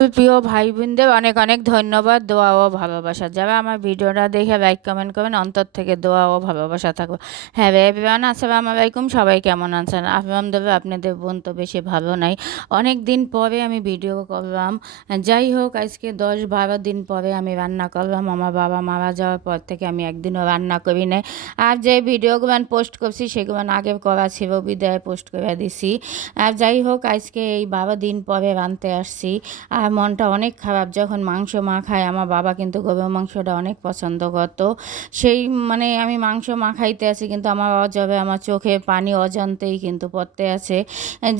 প্রিয় ভাই বোনদের অনেক অনেক ধন্যবাদ, দোয়া ও ভালোবাসা। যারা আমার ভিডিওটা দেখে লাইক কমেন্ট করবেন, অন্তর থেকে দোয়া ও ভালোবাসা থাকবে। হ্যাঁ এভরিওয়ান, আসসালামু আলাইকুম। সবাই কেমন আছেন? আলহামদুলিল্লাহ, আপনাদের বোন তো বেশি ভালো নাই। অনেক দিন পরে আমি ভিডিও করলাম। যাই হোক, আজকে 10-12 দিন পরে আমি রান্না করলাম। আমার বাবা মারা যাওয়ার পর থেকে আমি একদিনও রান্না করি নাই। আর যে ভিডিওগুলো পোস্ট করছি সেগুলো আগে করা ছিল, বিদায় পোস্ট করে দিছি। আর যাই হোক, আজকে এই 12 দিন পরে রাঁধতে আসছি। আর মনটা অনেক খারাপ। যখন মাংস মাখায়, আমার বাবা কিন্তু গরুর মাংসটা অনেক পছন্দ করতো। সেই আমি মাংস মাখাইতে আছি, কিন্তু আমার অজবে আমার চোখে পানি অজান্তেই কিন্তু পড়তে আছে।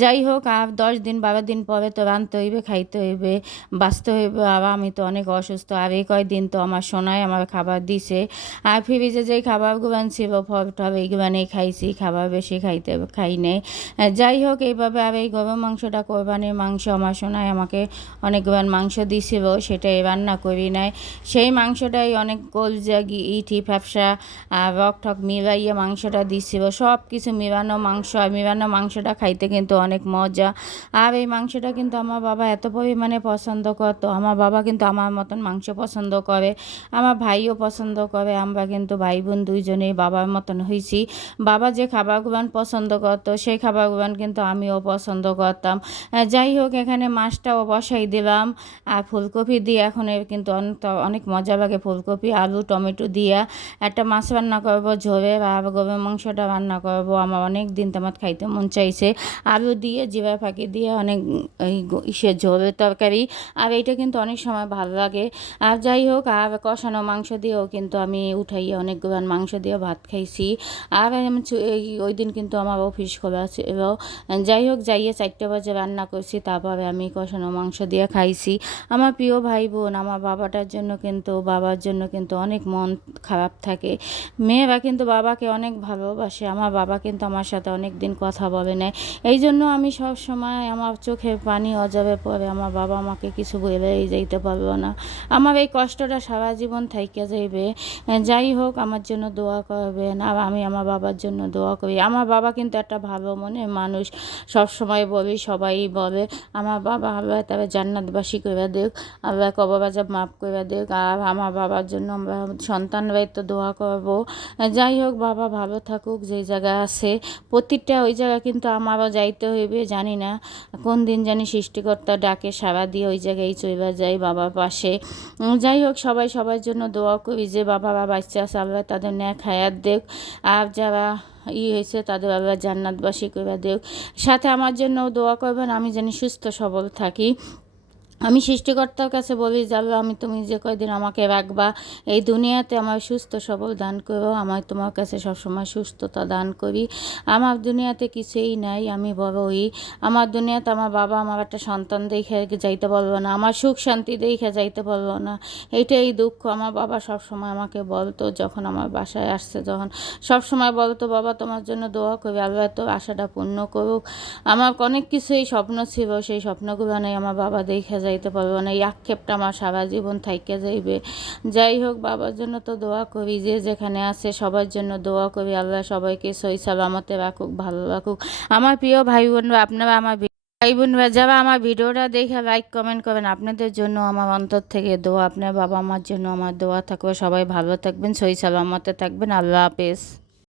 যাই হোক, আর 10-12 দিন পরে তো রাঁধতে হইবে, খাইতে হইবে, বাঁচতে হইবে। আর আমি তো অনেক অসুস্থ। আর এই কয়দিন তো আমার সোনাই আমার খাবার দিছে। আর ফ্রিজে যেই খাবারগুলো ছিল ফল টল এইগুলো খাইছি, খাবার বেশি খাই নাই। যাই হোক, এইভাবে আর এই গরুর মাংসটা কোরবানির মাংস আমার সোনাই আমাকে অনেকবার মাংস দিছিল, সেটাই রান্না করি নাই। সেই মাংসটাই অনেক কলজা ইটি ফ্যাপসা আর রক ঠক মিলাইয়া মাংসটা দিছিল, সব কিছু মিলানো মাংস। আর মিলানো মাংসটা খাইতে কিন্তু অনেক মজা। আর এই মাংসটা কিন্তু আমার বাবা এত পরিমাণে পছন্দ করতো। আমার বাবা কিন্তু আমার মতন মাংস পছন্দ করে, আমার ভাইও পছন্দ করে। আমরা কিন্তু ভাই বোন দুইজনেই বাবার মতন হয়েছি। বাবা যে খাবারগুলো পছন্দ করতো সেই খাবারগুলো কিন্তু আমিও পছন্দ করতাম। যাই হোক, এখানে মাছটাও বসাই দিলাম। আর ফুলকপি দিয়ে এখন কিন্তু অনেক মজা লাগে। ফুলকপি আলু টমেটো দিয়ে একটা মাছ রান্না করবো ঝোলে, আর গরুর মাংসটা রান্না করবো। আমার অনেক দিন তোমার খাইতে মন চাইছে। আলু দিয়ে জিরা ফাঁকি দিয়ে অনেক ইসে ঝোলের তরকারি। আর এইটা কিন্তু অনেক সময় ভালো লাগে। আর যাই হোক, আর কষানো মাংস দিয়েও কিন্তু আমি উঠাইয়ে অনেকগুলো মাংস দিয়ে ভাত খাইছি। আর আমি ওই দিন কিন্তু আমার অফিস খোলা ছিল। যাই হোক, যাইয়ে 4টা বাজে রান্না করছি, তারপরে আমি কষানো মাংস দিয়ে খাইছি। আমার প্রিয় ভাই বোন, আমার বাবার জন্য কিন্তু অনেক মন খারাপ থাকে। মেয়েরা কিন্তু বাবাকে অনেক ভালোবাসে। আমার বাবা কিন্তু আমার সাথে অনেক দিন কথা বলে না। এই জন্য আমি সব সময় আমার চোখে পানি অজাবে পড়ে। আমার বাবা আমাকে কিছু বলেই যাইতে পারলো না। আমার এই কষ্টটা সারা জীবন থাইকে যাইবে। যাই হোক, আমার জন্য দোয়া করবেন। আর আমি আমার বাবার জন্য দোয়া করি। আমার বাবা কিন্তু একটা ভালো মনের মানুষ। সব সময় বলি, সবাই বলে আমার বাবা আল্লাহ তবে জান্নাতবাসী করে দেখ, আল্লাহ কবর আযাব মাফ করে দেখ। আর আমার বাবার জন্য আমরা সন্তানরাই তো দোয়া করবো। যাই হোক, বাবা ভালো থাকুক যেই জায়গায় আছে। প্রতিটা ওই জায়গায় কিন্তু আমারও যাইতে হইবে। জানি না কোন দিন জানি সৃষ্টিকর্তা ডাকে সাড়া দিয়ে ওই জায়গায় চলে যাই বাবার পাশে। যাই হোক, সবাই সবার জন্য দোয়া করি যে বাবা বাচ্চা আছে আল্লাহ তাদের ন্যাক হায়াত দেখ। আর যারা হয়েছে তাদের আল্লাহ জান্নাতবাসী করে দেখ। সাথে আমার জন্য দোয়া করবেন, আমি যেন সুস্থ সবল থাকি। আমি সৃষ্টিকর্তার কাছে বলি যে আল্লাহ, তুমি যে কয়দিন আমাকে রাখবা এই দুনিয়াতে আমার সুস্থ সবল দান করো। আমার তোমার কাছে সবসময় সুস্থতা দান করি। আমার দুনিয়াতে কিছুই নাই, আমি বড়ই। আমার দুনিয়াতে আমার বাবা আমার একটা সন্তান দেখে যাইতে পারলো না, আমার সুখ শান্তি দেখে যাইতে পারলো না। এইটাই দুঃখ। আমার বাবা সবসময় আমাকে বলতো, যখন আমার বাসায় আসছে, যখন সবসময় বলতো বাবা তোমার জন্য দোয়া করি, আল্লাহ তো আশাটা পূর্ণ করুক। আমার অনেক কিছুই স্বপ্ন ছিল, সেই স্বপ্নগুলো নেই আমার বাবা দেখে যাইতে পারবো না। এই আক্ষেপটা আমার সারা জীবন থাইকে যাইবে। যাই হোক, বাবার জন্য তো দোয়া করি, যে যেখানে আছে সবার জন্য দোয়া করি। আল্লাহ সবাইকে সহি সালামতে রাখুক, ভালো রাখুক। আমার প্রিয় ভাই বোনরা, আপনারা আমার ভাই বোনরা যারা আমার ভিডিওটা দেখে লাইক কমেন্ট করবেন, আপনাদের জন্য আমার অন্তর থেকে দোয়া। আপনার বাবা মার জন্য আমার দোয়া থাকবে। সবাই ভালো থাকবেন, সহি সালামতে থাকবেন। আল্লাহ হাফেজ।